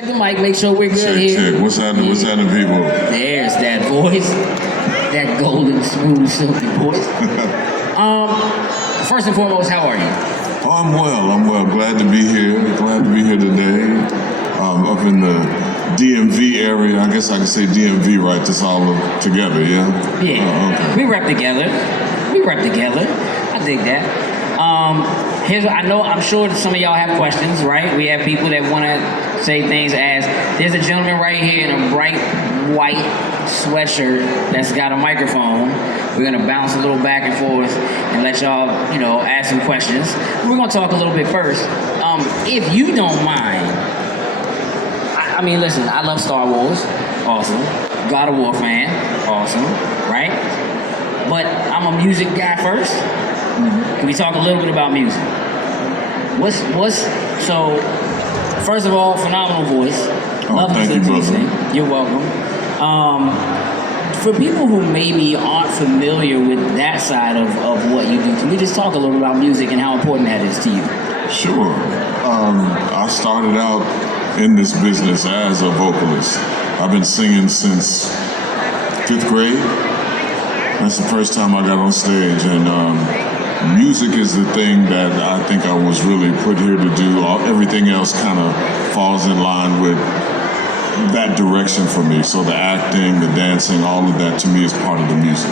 The mic, make sure we're good Check, here. check. What's happening? What's happening, people? There's that voice, that golden, smooth, silky voice. First and foremost, how are you? Oh, I'm well. Glad to be here. Glad to be here today. Up in the DMV area. I guess I can say DMV, right? That's all together, yeah? Yeah. Okay. We rep together. I dig that. I'm sure that some of y'all have questions, right? We have people that want to say things as, there's a gentleman right here in a bright white sweatshirt that's got a microphone. We're going to bounce a little back and forth and let y'all, ask some questions. We're going to talk a little bit first. If you don't mind, I mean, listen, I love Star Wars. Awesome. God of War fan. Awesome. Right? But I'm a music guy first. Can we talk a little bit about music? So, first of all, phenomenal voice. Love thank you, brother. You're welcome. For people who maybe aren't familiar with that side of what you do, can we just talk a little about music and how important that is to you? Sure. I started out in this business as a vocalist. I've been singing since 5th grade. That's the first time I got on stage, and music is the thing that I think I was really put here to do. Everything else kind of falls in line with that direction for me. So the acting, the dancing, all of that to me is part of the music.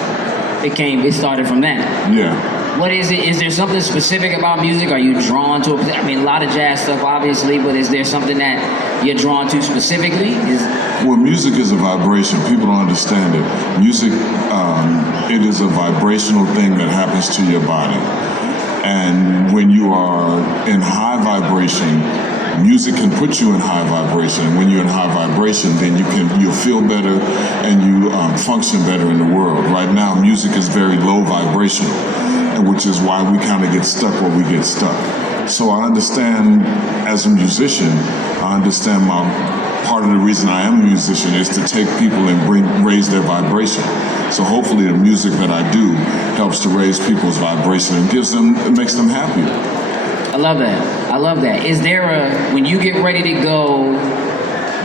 It started from that. Yeah. What is it? Is there something specific about music? Are you drawn to a lot of jazz stuff, obviously, but is there something that you're drawn to specifically? Well, music is a vibration. People don't understand it. Music, it is a vibrational thing that happens to your body. And when you are in high vibration, music can put you in high vibration. And when you're in high vibration, then you'll feel better and you function better in the world. Right now, music is very low vibrational, which is why we kind of get stuck where we get stuck. So I understand, as a musician, part of the reason I am a musician is to take people and raise their vibration. So hopefully the music that I do helps to raise people's vibration and it makes them happy. I love that. Is there when you get ready to go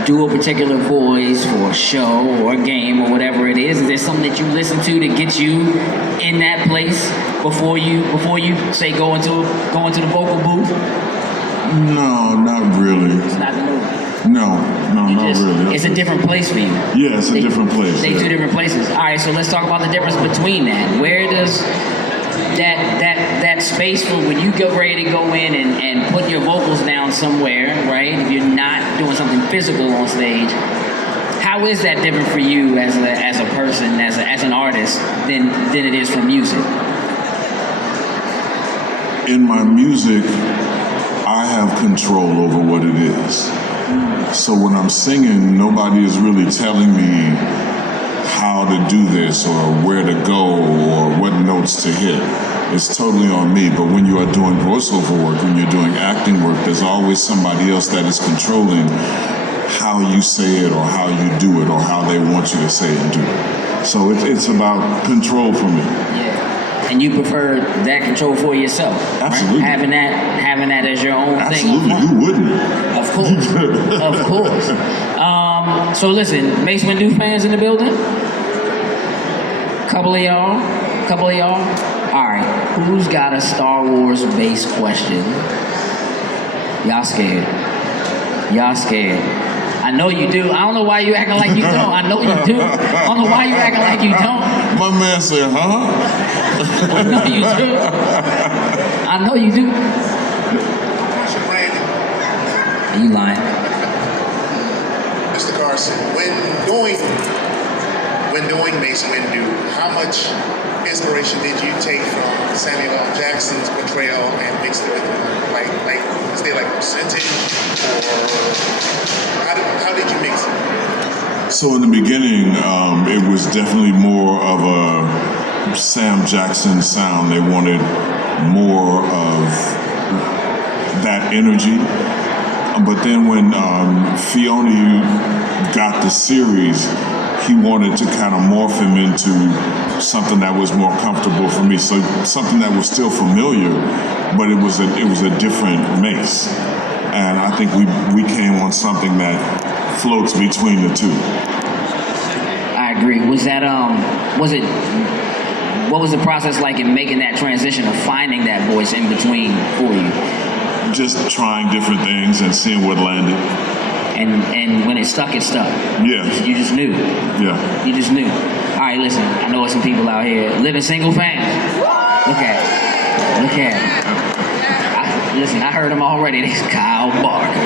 do a particular voice for a show or a game or whatever it is there something that you listen to get you in that place before you say go into the vocal booth? No, not really. It's not the movie. No, not really. It's a different place for you. Yeah, it's a different place. Two different places. All right, so let's talk about the difference between that. Where does that space for when you get ready to go in and put your vocals down somewhere, right? If you're not doing something physical on stage, how is that different for you as a person, as an artist, than it is for music? In my music, I have control over what it is. So when I'm singing, nobody is really telling me how to do this or where to go or what notes to hit. It's totally on me. But when you are doing voiceover work, when you're doing acting work, there's always somebody else that is controlling how you say it or how you do it or how they want you to say it and do it. So it's about control for me. Yeah. And you prefer that control for yourself? Absolutely. Right? Having that as your own Absolutely. thing? Who wouldn't? Of course. Of course. So listen, Mace Windu fans in the building? Couple of y'all? All right. Who's got a Star Wars based question? Y'all scared. I know you do. I don't know why you acting like you don't. I know you do. I don't know why you acting like you don't. My man said, huh? I know you do. I know you do. Are you lying? Mr. Carson, when doing Mace Windu, how much inspiration did you take from Samuel L. Jackson's portrayal and mixed it with like is there like a percentage or how did you mix it? So in the beginning, it was definitely more of a Sam Jackson sound. They wanted more of that energy. But then when Fiona got the series, he wanted to kind of morph him into something that was more comfortable for me. So something that was still familiar, but it was a different Mace. And I think we came on something that floats between the two. I agree. Was that what was the process like in making that transition of finding that voice in between for you? Just trying different things and seeing what landed. And when it stuck, it stuck. Yeah. You just knew. Yeah. You just knew. All right, listen. I know there's some people out here living single fans. Look at it. Look at it. Listen, I heard them already. This Kyle Barker.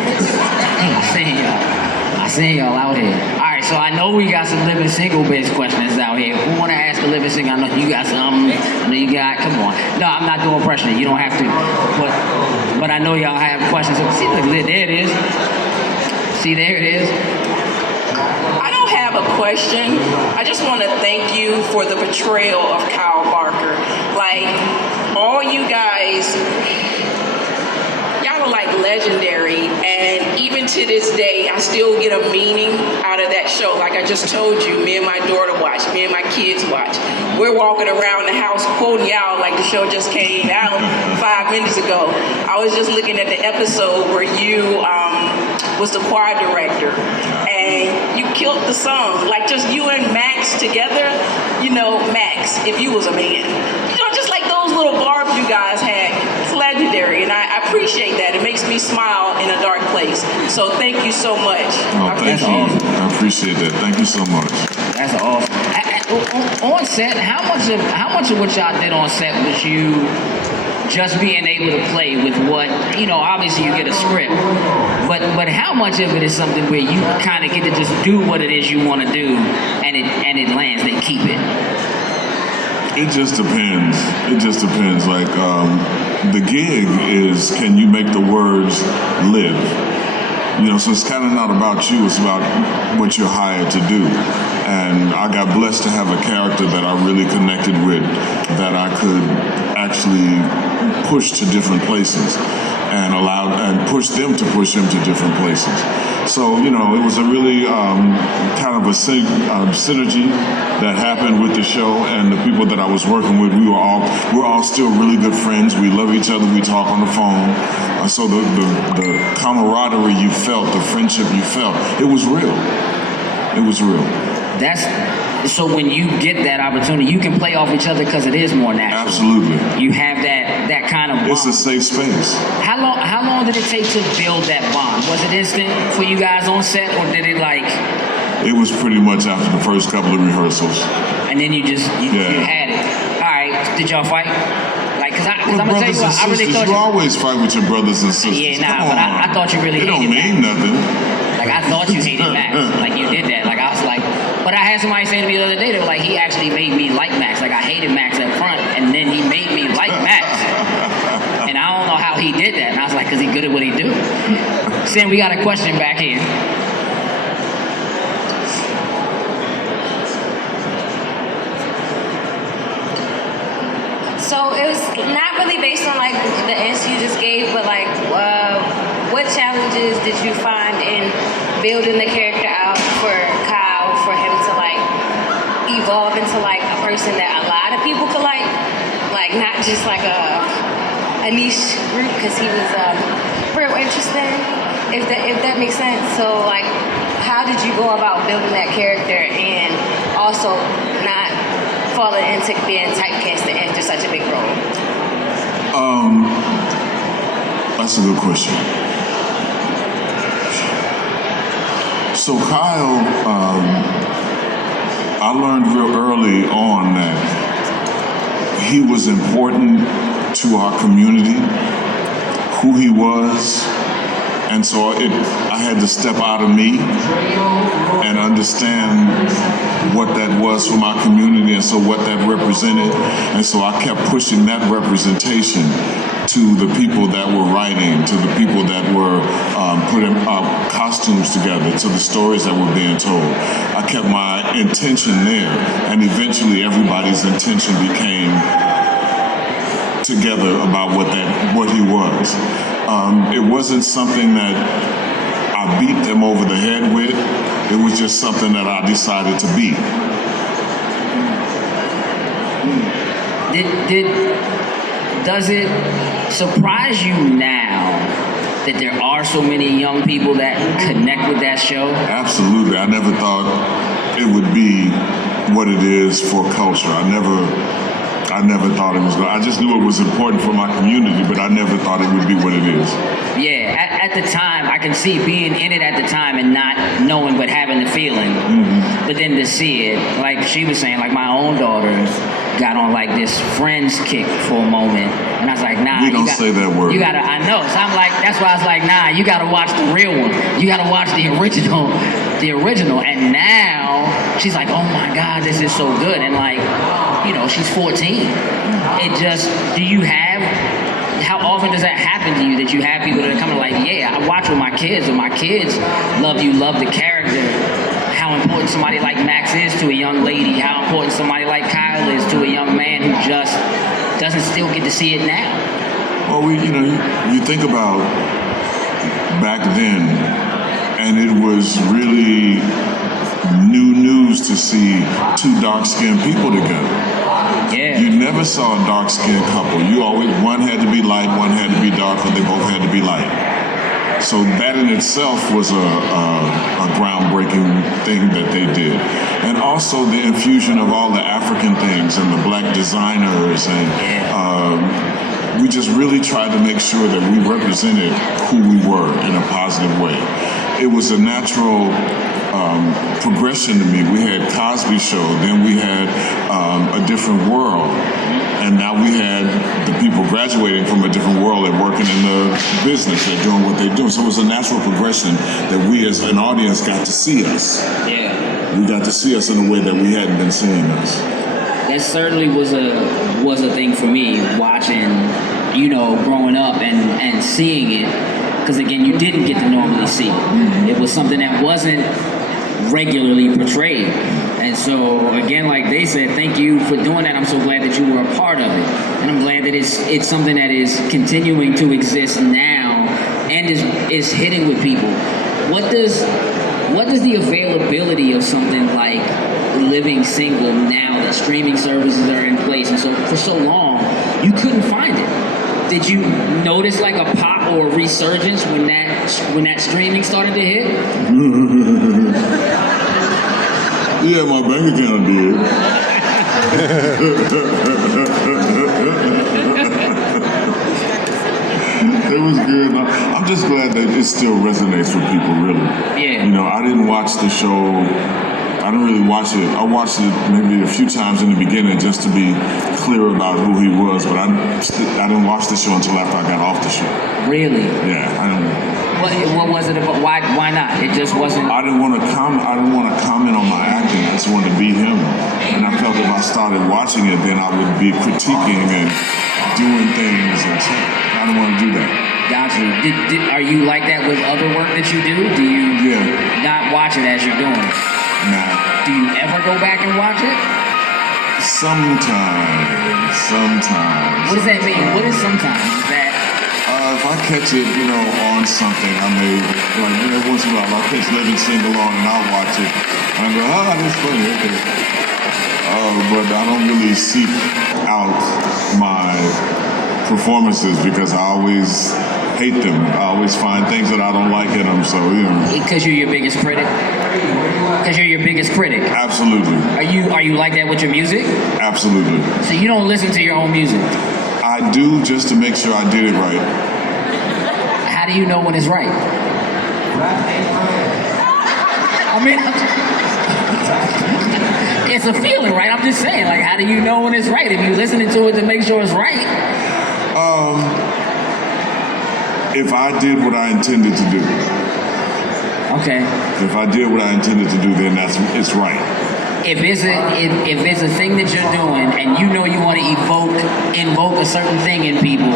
I seen y'all out here. All right, so I know we got some living single-based questions out here. Who want to ask a living single? I know you got some. I know you got. Come on. No, I'm not doing pressure. You don't have to. But I know y'all have questions. See, look, there it is. See, there it is. I don't have a question. I just want to thank you for the portrayal of Kyle Barker. Like, all you guys, y'all are like legendary, and even to this day, I still get a meaning out of that show. Like I just told you, me and my daughter watch, me and my kids watch. We're walking around the house quoting y'all like the show just came out 5 minutes ago. I was just looking at the episode where you was the choir director, and you killed the song. Like just you and Max together, you know, Max, if you was a man. You know, just like those little barbs you guys had. It's legendary, and I appreciate that. It makes me smile in a dark place. So thank you so much. Oh, thank you. Awesome. I appreciate that. Thank you so much. That's awesome. On set, how much of what y'all did on set was you just being able to play with what, you know, obviously you get a script, but how much of it is something where you kind of get to just do what it is you want to do, and it lands, they keep it? It just depends. It just depends. Like, the gig is, can you make the words live? You know, so it's kind of not about you, it's about what you're hired to do. And I got blessed to have a character that I really connected with, that I could actually push to different places and push them to push him to different places. So, you know, it was a really kind of a synergy that happened with the show, and the people that I was working with, we're all still really good friends. We love each other. We talk on the phone. So the camaraderie you felt, the friendship you felt, it was real. It was real. So when you get that opportunity, you can play off each other because it is more natural. Absolutely. You have that kind of bond. It's a safe space. How long did it take to build that bond? Was it instant for you guys on set, or did it like? It was pretty much after the first couple of rehearsals. And then you had it. All right. Did y'all fight? Like, cause I'm gonna tell you what, I really thought you always fight with your brothers and sisters. Yeah, nah, but I thought you really hated Max. It don't mean nothing. Like I thought you hated Max. Like you did that. Like I was like, but I had somebody say to me the other day, they were like, he actually made me like Max. Like I hated Max up front, and then he made me like Max. And I don't know how he did that. And I was like, cause he good at what he do. Sam, we got a question back here. So it was not really based on like the answer you just gave, but like what challenges did you find in building the character out for Kyle, for him to like evolve into like a person that a lot of people could like not just like a niche group, because he was real interesting, if that makes sense. So like, how did you go about building that character and also not falling into being typecasted after such a big role? That's a good question. So Kyle, I learned real early on that he was important to our community, who he was, and so I had to step out of me and understand what that was for my community, and so what that represented. And so I kept pushing that representation to the people that were writing, to the people that were putting costumes together, to the stories that were being told. I kept my intention there, and eventually everybody's intention became together about what he was. It wasn't something that I beat them over the head with. It was just something that I decided to be. Does it surprise you now that there are so many young people that connect with that show? Absolutely. I never thought it would be what it is for culture. I never thought it was going. I just knew it was important for my community, but I never thought it would be what it is. Yeah, at the time, I can see being in it at the time and not knowing but having the feeling. But then to see it, like she was saying, like my own daughters got on like this Friends kick for a moment, and I was like, nah. We don't say that word. You gotta, I know. So I'm like, that's why I was like, nah, you gotta watch the real one. You gotta watch the original. And now she's like, oh my God, this is so good. And like, you know, she's 14. It just, how often does that happen to you that you have people that are coming like, yeah, I watch with my kids, and my kids love the character. How important somebody like Max is to a young lady, how important somebody like Kyle is to a young man who just doesn't still get to see it now. Well, you think about back then, and it was really new news to see two dark-skinned people together. Yeah. You never saw a dark-skinned couple. One had to be light, one had to be dark, or they both had to be light. So that in itself was a groundbreaking thing that they did. And also the infusion of all the African things and the black designers, and we just really tried to make sure that we represented who we were in a positive way. It was a natural progression to me. We had Cosby Show, then we had A Different World, and now we had the people graduating from a different world and working in the business. They're doing what they're doing. So it was a natural progression that we as an audience got to see us. Yeah. We got to see us in a way that we hadn't been seeing us. That certainly was a thing for me, watching, you know, growing up and seeing it. Because again, you didn't get to normally see it. It was something that wasn't regularly portrayed. And so again, like they said, thank you for doing that. I'm so glad that you were a part of it. And I'm glad that it's something that is continuing to exist now and is hitting with people. What does the availability of something like Living Single now that streaming services are in place, and so for so long you couldn't find it? Did you notice like a pop or a resurgence when that streaming started to hit? Yeah, my bank account did. It was good. I'm just glad that it still resonates with people, really. Yeah. You know, I didn't watch the show. I didn't really watch it. I watched it maybe a few times in the beginning just to be clear about who he was, but I didn't watch the show until after I got off the show. Really? Yeah, I don't know. What was it about? Why not? It just wasn't. I didn't want to comment on my acting. I just wanted to be him. And I felt if I started watching it, then I would be critiquing and doing things, and so I don't want to do that. Gotcha. Are you like that with other work that you do? Do you not watch it as you're doing it? Nah. Do you ever go back and watch it? Sometimes. What does that mean? What is sometimes? Is that? If I catch it, on something, I may, every once in a while, I'll catch Living Single on and I'll watch it. And I go, that's funny, okay. But I don't really seek out my performances because I always hate them. I always find things that I don't like in them, so, Because you're your biggest critic? Because you're your biggest critic? Absolutely. Are you like that with your music? Absolutely. So you don't listen to your own music? I do, just to make sure I did it right. How do you know when it's right? I mean, it's a feeling, right? I'm just saying, like, how do you know when it's right? If you're listening to it to make sure it's right? If I did what I intended to do. Okay. If I did what I intended to do, then it's right. If it's a thing that you're doing and you know you want to invoke a certain thing in people,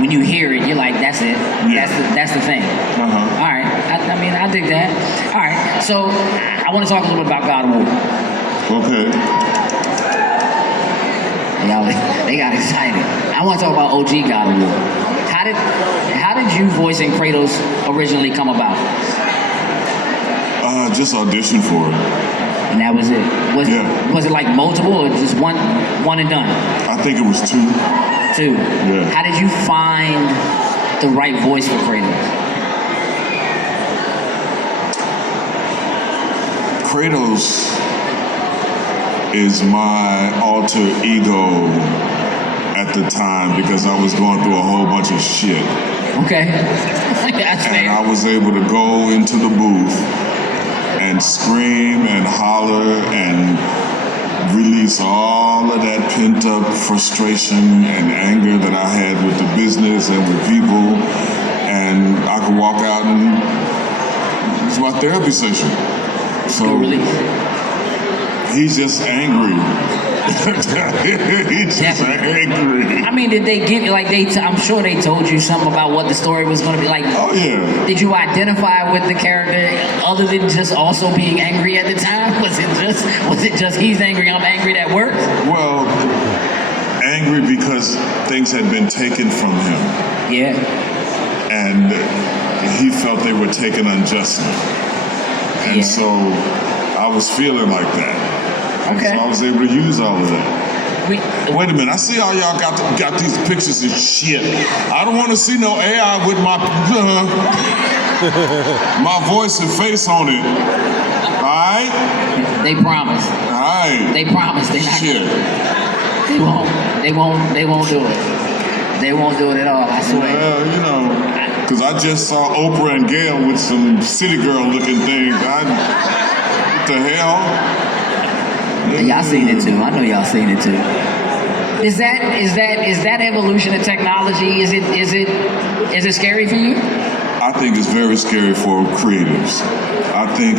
when you hear it, you're like, that's it. Yeah. That's the thing. Uh-huh. All right. I dig that. All right. So I want to talk a little bit about God of War. Okay. Y'all, they got excited. I want to talk about OG God of War. How did you voicing Kratos originally come about? Just audition for it. And that was it. Was it like multiple or just one and done? I think it was two. Two. Yeah. How did you find the right voice for Kratos? Kratos is my alter ego at the time because I was going through a whole bunch of shit. Okay. That's And fair. I was able to go into the booth and scream and holler and release all of that pent up frustration and anger that I had with the business and with people. And I could walk out and it's my therapy session. So Good release. he's just angry. He's just angry. I mean, did they give like I'm sure they told you something about what the story was going to be like. Oh yeah. Did you identify with the character other than just also being angry at the time? Was it just he's angry, I'm angry, that works? Well, angry because things had been taken from him. Yeah. And he felt they were taken unjustly. And Yeah. so I was feeling like that. And Okay. so I was able to use all of that. We, Wait a minute, I see all y'all got these pictures and shit. I don't want to see no AI with my my voice and face on it. Alright? they promise. Alright. They promise. They not. Shit. They won't do it. They won't do it at all. I swear. Well, you know, because I just saw Oprah and Gail with some city girl looking things. What the hell? Y'all seen it too. I know y'all seen it too. Is that evolution of technology? Is it scary for you? I think it's very scary for creatives. I think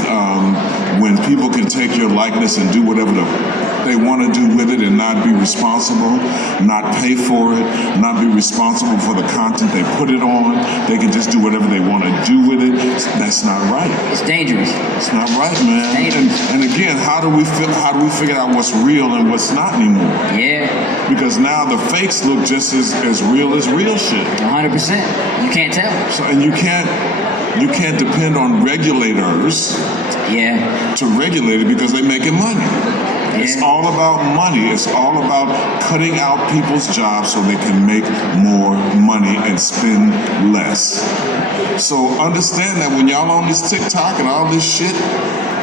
when people can take your likeness and do whatever they want to do with it and not be responsible, not pay for it, not be responsible for the content they put it on, they can just do whatever they want to do with it. That's not right. It's dangerous. It's not right, man. Dangerous. And again, how do we figure out what's real and what's not anymore? Yeah, Because now the fakes look just as real as real shit. 100%. You can't tell. So, and you can't depend on regulators Yeah. to regulate it because they're making money. It's Yeah. all about money. It's all about cutting out people's jobs so they can make more money and spend less. So understand that when y'all on this TikTok and all this shit,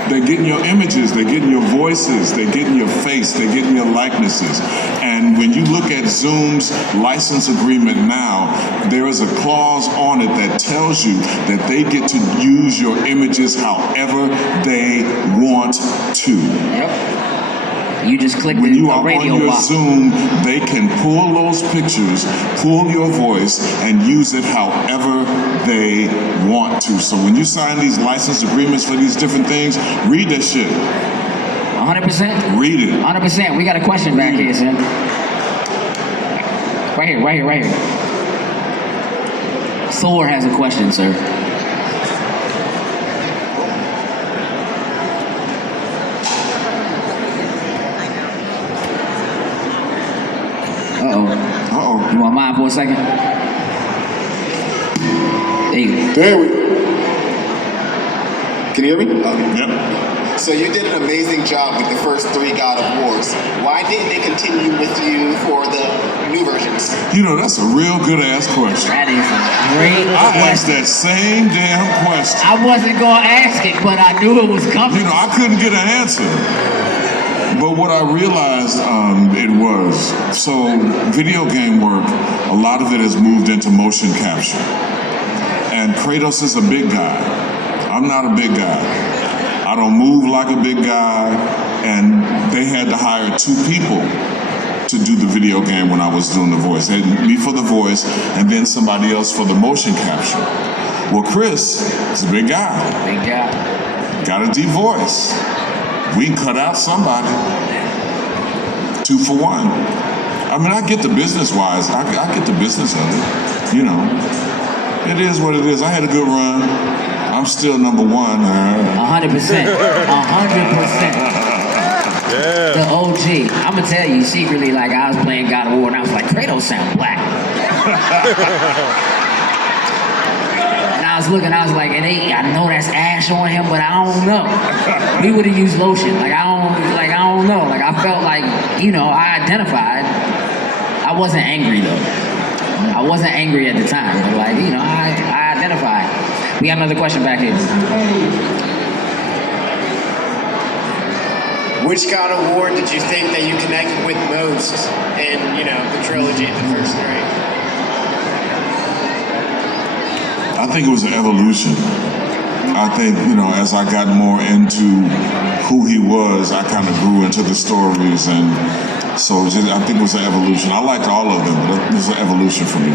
they're getting your images, they're getting your voices, they're getting your face, they're getting your likenesses. And when you look at Zoom's license agreement now, there is a clause on it that tells you that they get to use your images however they want to. Yep. You just clicked When you a are on radio your box. Zoom, they can pull those pictures, pull your voice, and use it however they want to. So when you sign these license agreements for these different things, read that shit. 100%. Read it. 100%. We got a question back here, son. Right here. Thor has a question, sir. Uh-oh. Uh-oh. You want mine for a second? There you go. There we Can you hear me? Yep. So you did an amazing job with the first 3 God of Wars. Why didn't they continue with you for the new versions? You know, that's a real good ass question. That is a great I asked question. that same damn question. I wasn't going to ask it, but I knew it was coming. You know, I couldn't get an answer. But what I realized it was, so video game work, a lot of it has moved into motion capture. And Kratos is a big guy. I'm not a big guy. I don't move like a big guy. And they had to hire 2 people to do the video game when I was doing the voice. They had me for the voice and then somebody else for the motion capture. Well, Chris is a big guy. Big guy. Got a deep voice. We can cut out somebody. 2 for 1. I mean, I get the business wise. I get the business of it. You know, it is what it is. I had a good run. I'm still number 1. 100%. 100%. Yeah. The OG. I'm gonna tell you secretly, like I was playing God of War and I was like, Kratos sound black. And I was looking, I was like, I know that's ash on him, but I don't know. We would have used lotion. I don't know. Like I felt like, I identified. I wasn't angry though. I wasn't angry at the time, but I identified. We got another question back here. Which God of War did you think that you connected with most in, the trilogy, the first three? I think it was an evolution. I think, as I got more into who he was, I kind of grew into the stories. And so I think it was an evolution. I liked all of them, but it was an evolution for me.